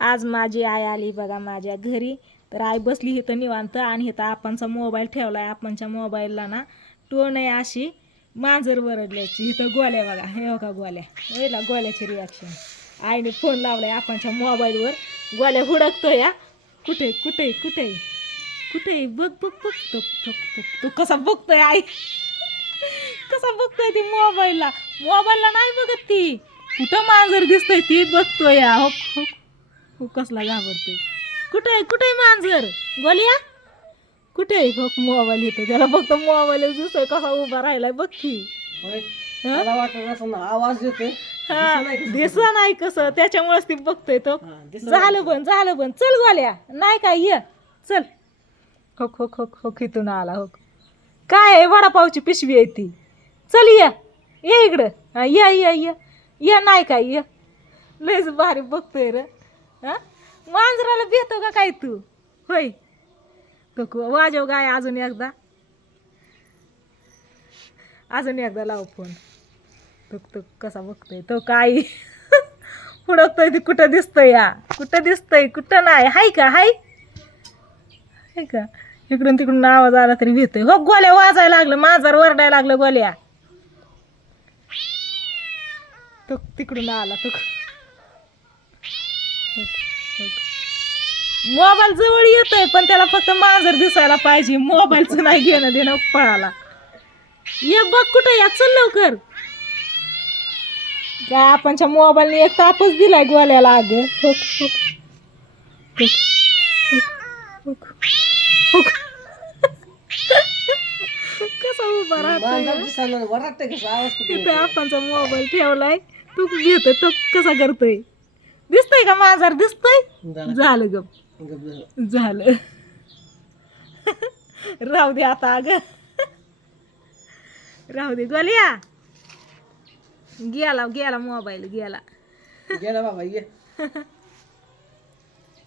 आज माझी आई आली बघा माझ्या घरी. तर आई बसली इथं निवांत आणि इथं आपणचा मोबाईल ठेवलाय. आपणच्या मोबाईलला ना टोन आहे अशी मांजर वरडल्याची. इथं गोल्या बघा, हे बघा गोल्या, वेळेला गोल्याची रिॲक्शन. आईने फोन लावलाय आपणच्या मोबाईलवर. गोल्या हुडकतो या, कुठे कुठे कुठे कुठे, बघ बघ बघ, तो तो तो तो कसा बघतोय आई, कसा बघतोय ती मोबाईलला. मोबाईलला नाही बघत ती, कुठं मांजर दिसतंय ती बघतोय या. हो हो हो, कसला घाबरतोय. कुठे कुठे मांजर गोलिया, कुठे हो. मोबाईल येतो त्याला, फक्त मोबाईल दिसतोय कसा उभा राहिलाय बघ की. मला वाटत असं ना आवाज येतोय, दिसा नाही कसं, त्याच्यामुळेच ती बघतोय तो. झालं बन झालं बन, चल गोल्या, नाही काय, ये चल. हो हो हो हो, इथून आला हो. काय आहे, वडापावची पिशवी आहे ती. चल ये ये इकडं, ये ये ये ये, नाही काय, ये. लयच भारी बघतोय रे. हा, मांजराला भेटतो का काय तू, होय. तो वाजव गाय अजून एकदा, अजून एकदा लाव फोन. तो तो कसा बघतोय तो, काय हुडकतोय ती, कुठं दिसतंय या, कुठं दिसतंय, कुठं नाही. हाय का, हाय हाय का. इकडून तिकडून आवाज आला तरी भेटतोय. हो गोल्या वाजायला लागलं, मांजर वरडायला लागलं गोल्या. तो तिकडून आला तो. मोबाईल जवळ येतोय पण त्याला फक्त मांजर दिसायला पाहिजे, मोबाईलचं नाही घेणं देणं. पळाला ये बघ कुठं या, चल लवकर. काय आपणच्या मोबाईलने एक तापच दिलाय गोल्याला. अगं कसा उभा राहतोय. तिथे आपणचा मोबाईल ठेवलाय, तू घेतोय तो कसा करतोय. दिसतोय का मांजर, दिसतोय. झालं गप झालं. राहू दे आता, अगं राहू दे गोलिया. गेला गेला मोबाईल, गेला गेला बाबा ये.